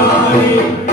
I.